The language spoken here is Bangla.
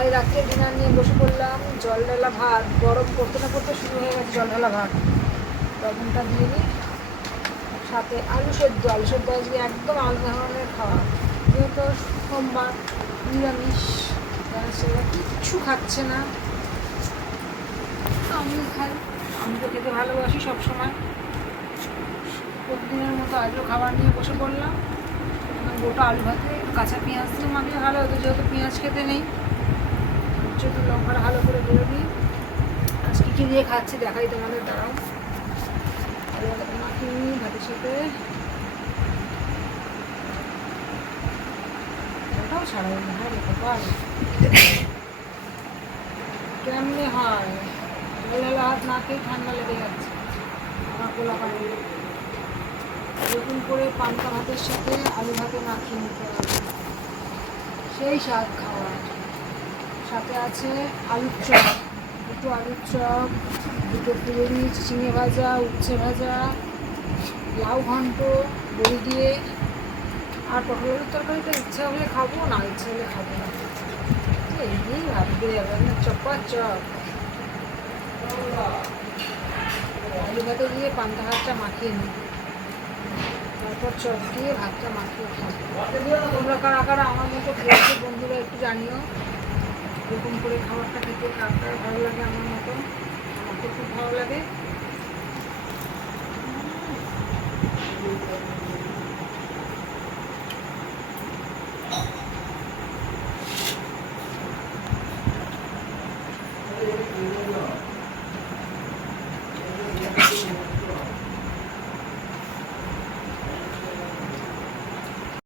আজ রাত্রে ডিনার নিয়ে বসে পড়লাম জল ঢালা ভাত, গরম করতে না করতে শুরু হয়ে গেছে জল ঢালা ভাত। লবণটা দিয়ে দিই সাথে আলু সেদ্ধ আলু সেদ্ধ আজকে একদম আলাদা ধরনের খাওয়া। যেহেতু সোমবার নিরামিষ সেরা কিচ্ছু খাচ্ছে না। আমি খাই। আমি তো খেতে ভালোবাসি সবসময়। প্রতিদিনের মতো আজও খাবার নিয়ে বসে পড়লাম। গোটা আলু ভাতে কাঁচা পেঁয়াজ দিয়ে মাখিয়ে ভালো হতো, যেহেতু পেঁয়াজ খেতে নেই। যেহেতু লঙ্কাটা ভালো করে বেরো দিই আজকে কী কী দিয়ে খাচ্ছি দেখাই তোমাদের, দাঁড়াও। নিই ভাতের সাথে। ওটাও ছাড়া যাবে হ্যাঁ রেখে পার কেমনে হয়? জলেলা হাত না খেয়ে ঠান্ডা লেগে যাচ্ছে। আমার কোলা পানি। এরকম করে পান্তা ভাতের সাথে আলু ভাতে মাখিয়ে নিতে হবে। সেই স্বাদ খাওয়ার সাথে আছে আলুর চপ। দুটো আলুর চপ, দুটো ফুলুরি চিচিঙে ভাজা, উচ্ছে ভাজা, লাউ ঘন্ট, দই দিয়ে। আর পটলের তরকারিটা ইচ্ছা হলে খাব, না ইচ্ছা হলে খাব না। এই না চপা চপ। আলু ভাতে দিয়ে পান্তা ভাতটা মাখিয়ে নিই। তারপর চপ দিয়ে ভাতটা মাখিয়ে খাব। তোমরা কারা কারা আমার মতো খেয়েছো বন্ধুরা একটু জানিও। এরকম করে খাবারটা খেতে কার ভালো লাগে আমার মতো। আমার খুব ভালো লাগে।